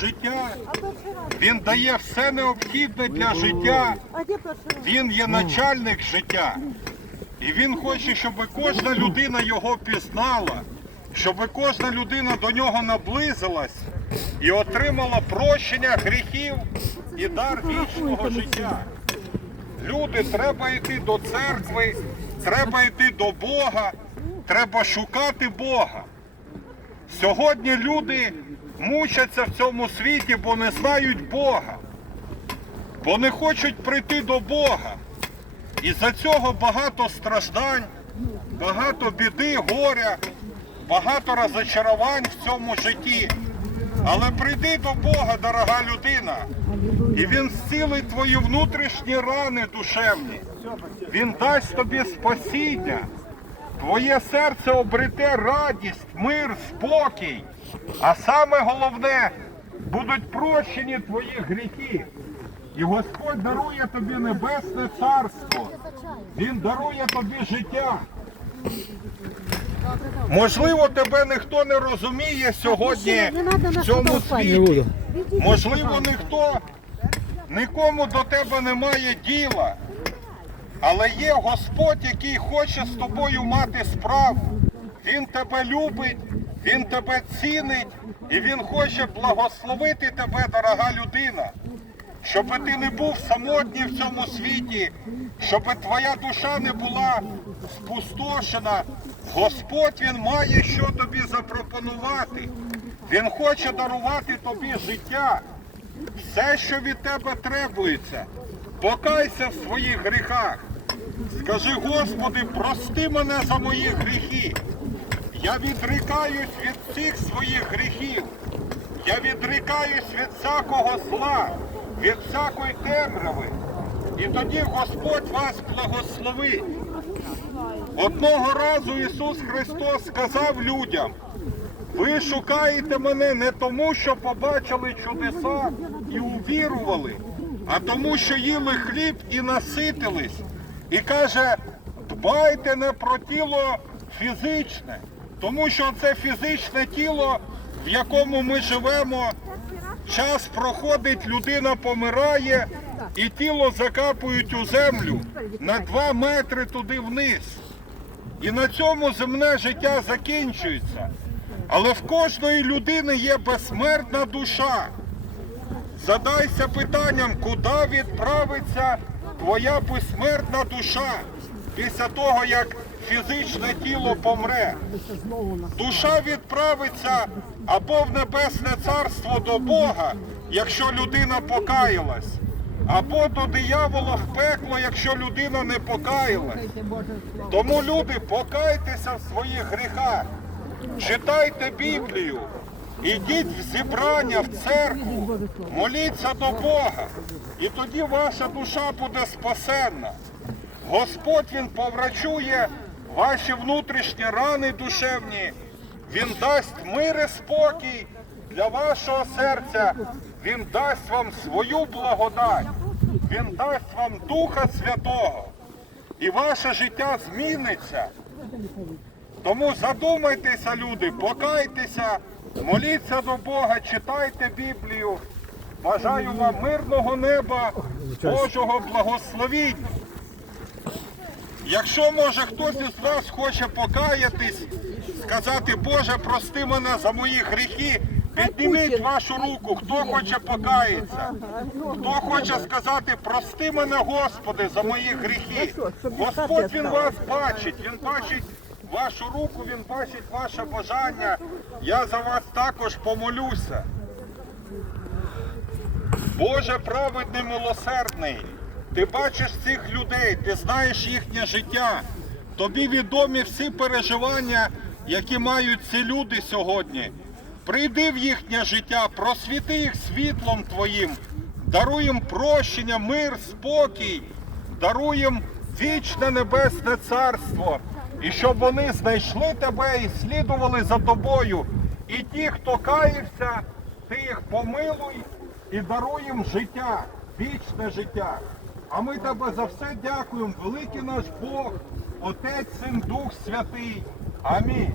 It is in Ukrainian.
життя. Він дає все необхідне для життя. Він є начальник життя. І він хоче, щоб кожна людина його пізнала, щоб кожна людина до нього наблизилась і отримала прощення гріхів і дар вічного життя. Люди, треба йти до церкви, треба йти до Бога, треба шукати Бога. Сьогодні люди мучаться в цьому світі, бо не знають Бога, бо не хочуть прийти до Бога. І за цього багато страждань, багато біди, горя, багато розочарувань в цьому житті. Але прийди до Бога, дорога людина, і Він зцілить твої внутрішні рани душевні. Він дасть тобі спасіння. Твоє серце обрете радість, мир, спокій. А саме головне, будуть прощені твої гріхи. І Господь дарує тобі небесне царство. Він дарує тобі життя. Можливо, тебе ніхто не розуміє сьогодні в цьому світі. Можливо, ніхто, нікому до тебе немає діла. Але є Господь, який хоче з тобою мати справу. Він тебе любить, Він тебе цінить і Він хоче благословити тебе, дорога людина. Щоб ти не був самотній в цьому світі, щоб твоя душа не була спустошена. Господь Він має що тобі запропонувати. Він хоче дарувати тобі життя. Все, що від тебе требується, покайся в своїх гріхах. Скажи, Господи, прости мене за мої гріхи. Я відрікаюсь від всіх своїх гріхів. Я відрікаюсь від всякого зла, від всякої темряви. І тоді Господь вас благословить. Одного разу Ісус Христос сказав людям, ви шукаєте мене не тому, що побачили чудеса і увірували, а тому, що їли хліб і наситились. І каже, дбайте не про тіло фізичне, тому що це фізичне тіло, в якому ми живемо, час проходить, людина помирає, і тіло закапують у землю на два метри туди вниз. І на цьому земне життя закінчується. Але в кожної людини є безсмертна душа. Задайся питанням, куди відправиться твоя безсмертна душа після того, як фізичне тіло помре. Душа відправиться або в небесне царство до Бога, якщо людина покаялась, або до диявола в пекло, якщо людина не покаялась. Тому люди, покайтеся в своїх гріхах, читайте Біблію, ідіть в зібрання, в церкву, моліться до Бога, і тоді ваша душа буде спасенна. Господь Він поврачує ваші внутрішні рани душевні, Він дасть мир і спокій для вашого серця, Він дасть вам свою благодать, Він дасть вам Духа Святого і ваше життя зміниться. Тому задумайтеся, люди, покайтеся, моліться до Бога, читайте Біблію. Бажаю вам мирного неба, Божого благословіння. Якщо може хтось із вас хоче покаятись, сказати, Боже, прости мене за мої гріхи, підніміть вашу руку, хто хоче покаятися, хто хоче сказати, прости мене, Господи, за мої гріхи. Господь Він вас бачить, Він бачить вашу руку, Він бачить ваше бажання. Я за вас також помолюся. Боже праведний милосердний, ти бачиш цих людей, ти знаєш їхнє життя. Тобі відомі всі переживання, які мають ці люди сьогодні. Прийди в їхнє життя, просвіти їх світлом Твоїм, даруй їм прощення, мир, спокій, даруй їм вічне небесне царство. І щоб вони знайшли тебе і слідували за тобою. І ті, хто каївся, ти їх помилуй і даруй їм життя, вічне життя. А ми тебе за все дякуємо, великий наш Бог, Отець, Син, Дух Святий. Амінь.